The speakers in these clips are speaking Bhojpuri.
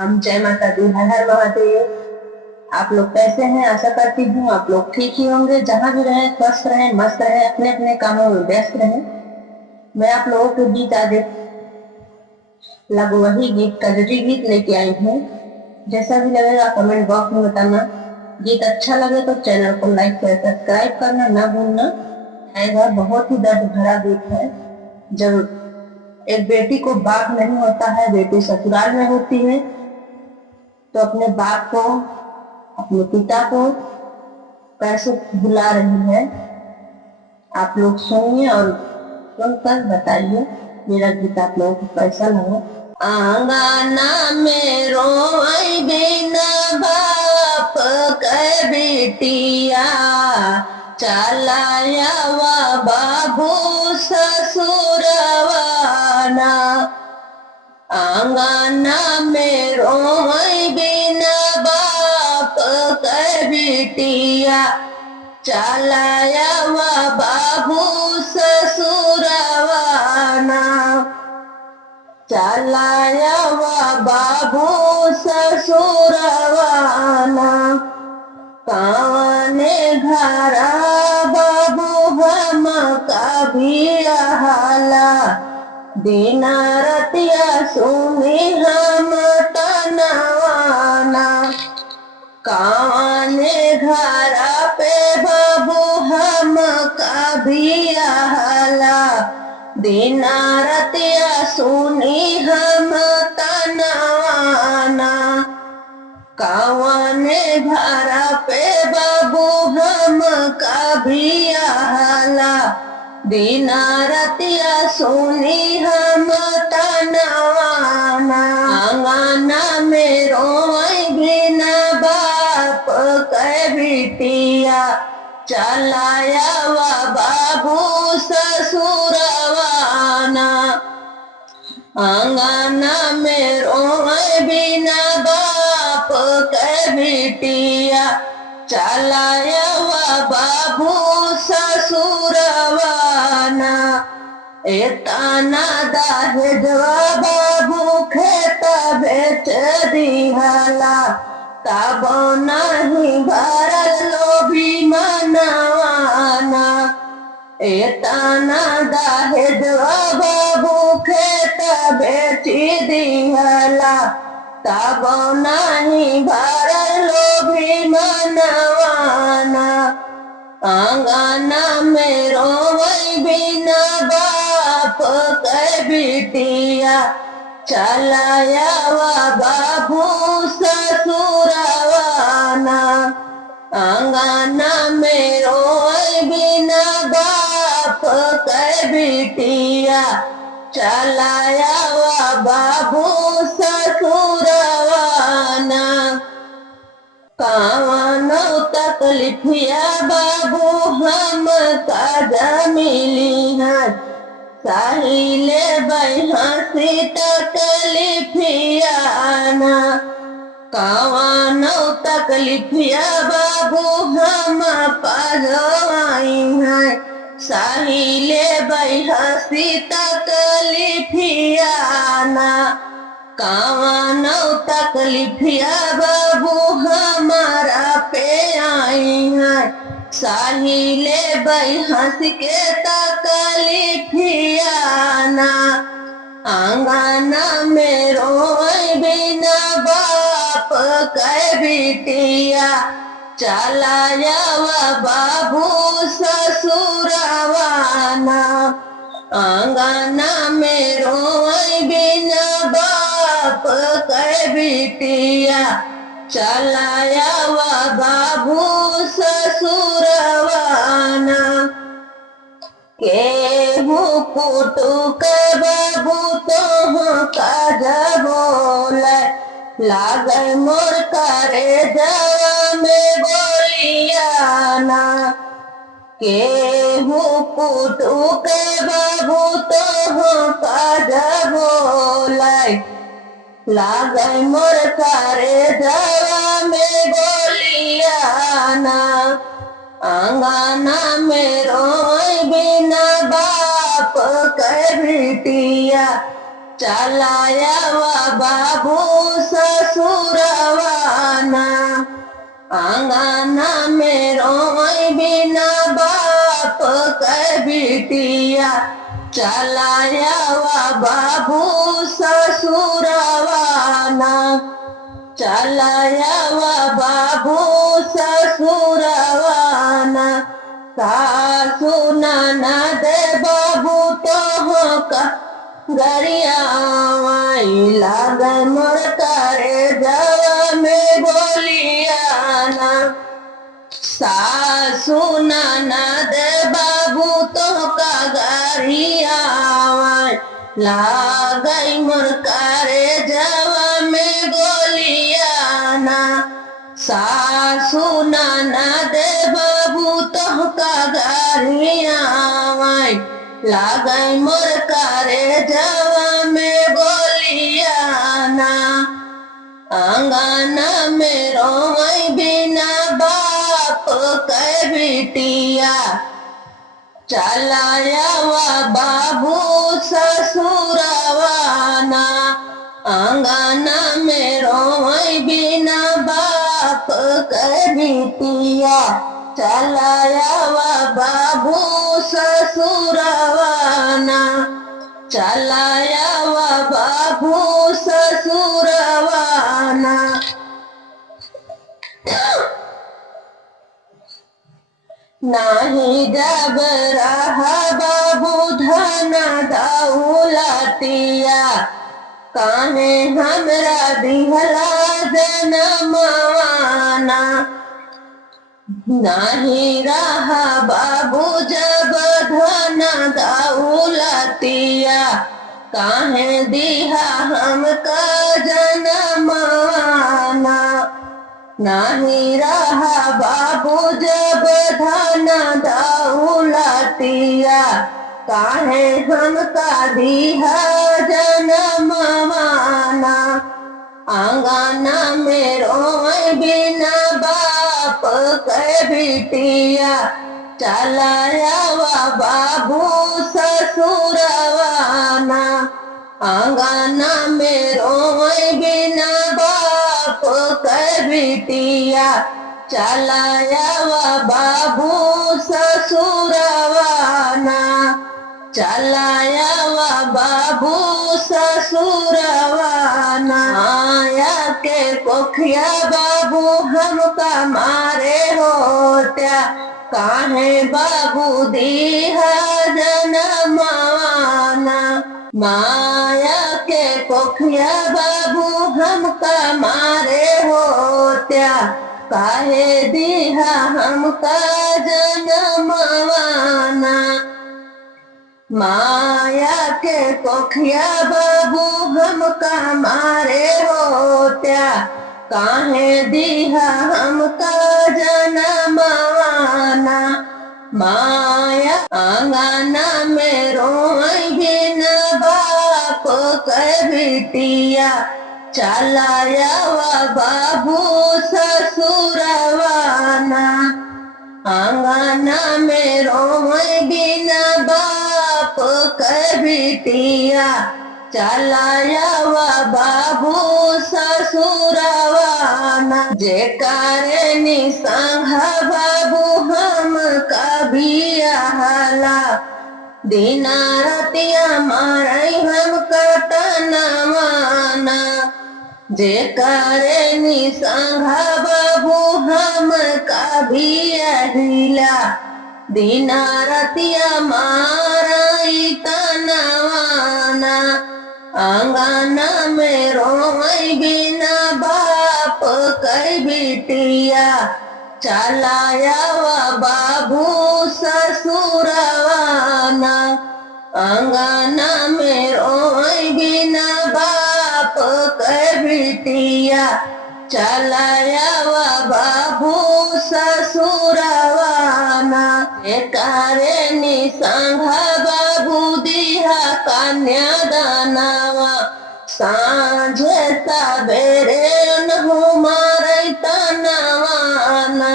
हम जय माता दी, हर हर महादेव। आप लोग कैसे हैं? आशा करती हूँ आप लोग ठीक ही होंगे। जहाँ भी रहें स्वस्थ रहें, मस्त रहें, अपने अपने कामों में व्यस्त रहें। मैं आप लोगों के बीच आज एक लघुवही गीत, कजरी गीत लेके आई हूँ। जैसा भी लगेगा कमेंट बॉक्स में बताना। गीत अच्छा लगे तो चैनल को लाइक शेयर सब्सक्राइब करना ना भूलना। आएगा बहुत ही दर्द भरा गीत है। जब एक बेटी को बाप नहीं होता है, बेटी ससुराल में होती है, तो अपने बाप को, अपने पिता को कैसे भुला रही है, आप लोग सुनिए और सुनकर बताइए मेरा गीत आप लोगों को कैसा लगा। आंगना में रोई बिना बाप के बेटिया, चलाया वा बाबू ससुरवाना। आंगना में रोई बिना बाप के बेटिया, चलाया वा बाबू ससुरवाना। चलाया वा बाबू ससुरवाना। काने घरा बाबू हम कभी हाला, दिन रतिया सुनी हम तनवाना। काने घरा पे बाबू हम कभी हाला, दिन रतिया सुनी हम तनवाना। कावने घरा पे बाबू हम कभी हाला, दिन रतिया सुनी हम तनवाना। आंगना में रोई बिना बाप के बेटिया, चलाया वा बाबू ससुरवाना। आंगना में रोई बिना बाप के बेटिया, चलाया वा बाबू ससुरवाना। एतना दहेजवा बाबू खेत बेच दिहला, तब नहीं भरल लोभी मनवाना। एतना दहेजवा बाबू खेत बेची दिहला, तब नहीं भरल लोभी मनवाना। आंगना में रोई बिना बाप के बेटिया, चलाया वा बाबू ससुरवाना। आंगना में रोई बिना बाप के बेटिया, चलाया वा बाबू ससुरवाना। कावनो तकलीफिया बाबू हम काज मिली है, साहिले बहसी तकलीफियाना। कावनो तकलीफिया बाबू हम पाजवाई है, साहिले बहसी तकलीफियाना। कावनो तकलीफिया बाबू हमारा पे आई है, साहिले बहस के तकलीफियाना। आंगना में रोई बिना बाप के बेटिया, चलाया वा बाबू ससुरवाना। आंगना में रोई बिना बाप के बेटिया, चलाया वा बाबू ससुरवाना। केहू कुटु के बाबू तोह काज बोले, लागे मोर करे जवा में बोलियाना। केहू कुटु के बाबू तोह काज बोले, लागे मोर करे जवा में बोलियाना। आंगना में रोई बिना बाप के बेटिया, चलाया वा बाबू ससुर बिटिया चलाया वा बाबू ससुरवाना, चलाया वा बाबू ससुरवाना। सासु ननद बाबू तो का गरिया लागन मोर करे जवा में बोलियाना। सासु ननद बाबू तो का गरिया लागई मोर करे जवा में बोलियाना। सासु ननद बाबू तो का गरिया लागई मोर करे जवा में बोलियाना। आंगना में रोई बिना बाप के बिटिया चलाया वा बाबू ससुरवाना। आंगना में रोई बिना बाप के बिटिया चलाया वा बाबू ससुरवाना, चलाया वा बाबू ससुरवाना। नाही जब रहा बाबू धन दौलतिया काहे हमरा दिहला जनमवाना। नाही रहा बाबू जब धन दौलतिया काहे दिहा हमका जनमवाना। नाही रहा बाबू जब धन दौलतिया काहे हमका दिहा जनमवाना। आंगना में रोए बिना बाप के बिटिया चलाया वा बाबू ससुरवाना। आंगना में रोए बिना बाप के बिटिया चलाया वा बाबू ससुरवाना, चलाया वा बाबू ससुरवाना। आया के कोखिया बाबू हमका मारे होत्या काहे बाबू दिहा जनमवाना। माया के कोखिया बाबू हमका मारे होत्या काहे दिहा हमका जनमवाना। माया के कोखिया बाबू हमका मारे होत्या काहे दिहा हमका जनमवाना। माया आंगना में रोई बिना बाप के बिटिया चलाया वा बाबू ससुरवाना। आंगना में रोई बिना बाप के बिटिया चलाया वा बाबू ससुरवाना। जे करे निसंगा बाबू हम कभी हला दिना रतिया मारई हम कटनवाना। जे करे निसंगा बाबू हम कभी अहिला दिना रतिया मारई तनवाना। आंगना में रोई बिना बाप के बिटिया चलाया वा बाबू ससुरवाना। आंगना में रोई बिना बाप के बिटिया चलाया वा बाबू ससुरवाना। करे निसंगा बाबू दिहा कन्या दानवा सांझे सबेरे अनहु मारै तनवाना।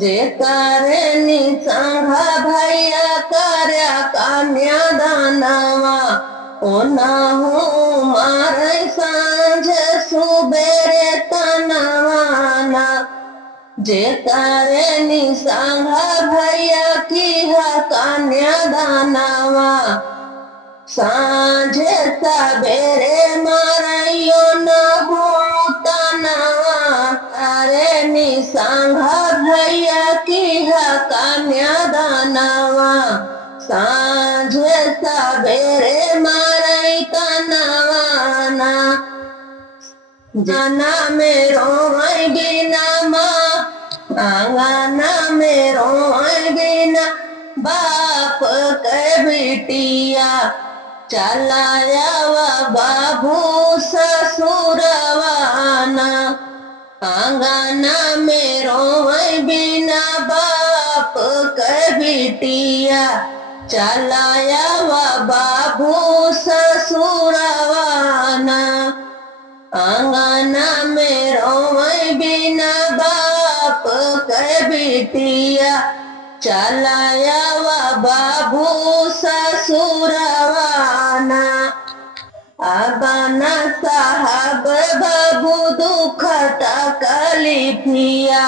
जे करे निसंगा भैया कर्या कन्या दानवा ओनाहु मारै सांझे सुबेरे तनवाना। जे करे निसंगा भैया की कन्यादानवा सांझे सबेरे मारैयो न भूतनवा अरे निसंगा भैया की है कन्यादानवा सांझे सबेरे मारै तनवाना जाना में रोए बिना माँ आंगना में रोए बिना बाप के बिटिया चलाया वा बाबू ससुरवाना आंगना में रोए बिना बाप के बिटिया चलाया वा बाबू ससुरवाना आंगना में रोए बिना बाप के बिटिया चलाया वा बाबू ससुरवाना अबना साहब बाबू दुख तकलीफिया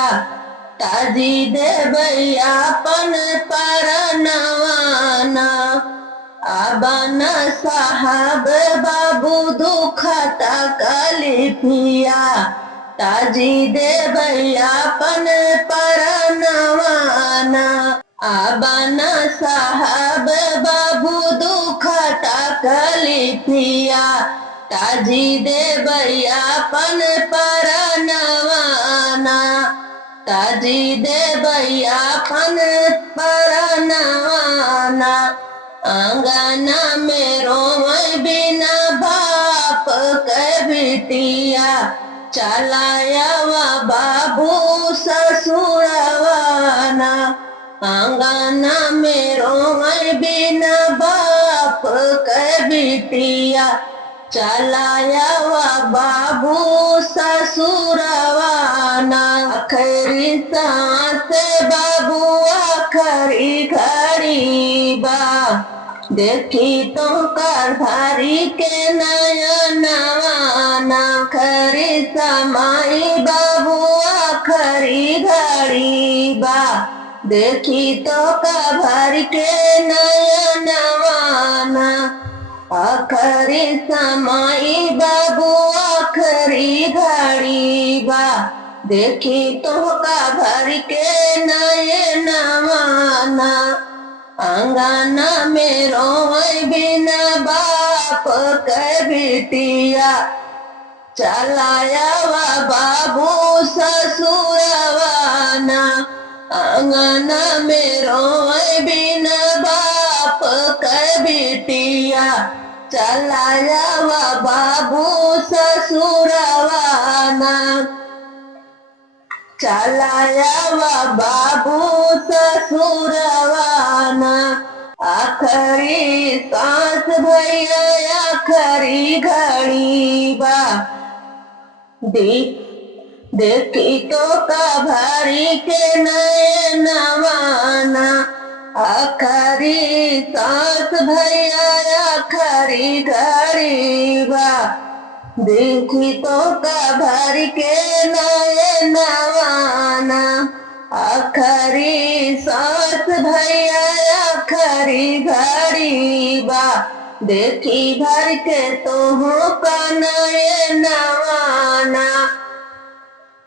ताजी दे भैयापन परनवाना अबना साहब बाबू दुख तकलीफिया ताजी दे भैयापन परनवाना अबना साहब बाबू दुख तकलीफिया ताजी दे भैयापन परनवाना ताजी दे भैयापन परनवाना आंगना में रोए बिना बाप के बिटिया चलाया वा बाबू ससुरवाना आंगना में रोए बिना बाप के बिटिया चलाया वा बाबू ससुरवाना आखिरी सांस बाबू आखिरी घड़ी बा देखी तो कर भारी के नयनवाना खरी समाई बाबू आखरी घड़ी बा देखी तो का भर के नयनवाना आखरी समाई बाबू आखरी घड़ी बा देखी तो का भर के नयनवाना आंगना में रोए बिना बाप के बिटिया चलाया वा बाबू ससुरवाना आंगना में रोए बिना बाप के बिटिया चलाया वा बाबू ससुरवाना चलाया वा बाबू ससुरवाना आखरी सांस भैया आखरी घड़ी बा देखी तो का भारी के नयनवाना आखरी सांस भैया आखरी घड़ी बा देखी तो का भर के नयनवाना आखरी सांस भैया आखरी घड़ी बा देखी भर के तो हो का नयनवाना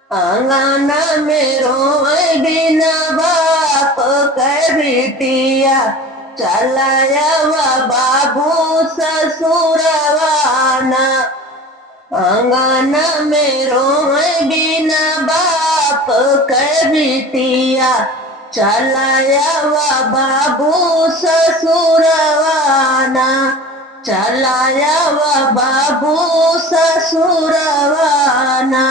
आंगना में रोए बिना बाप के बिटिया चलाया वा बाबू ससुरवाना आंगना में रोए बिना बाप के बिटिया चलाया वा बाबू ससुरवाना चलाया वा बाबू ससुरवाना।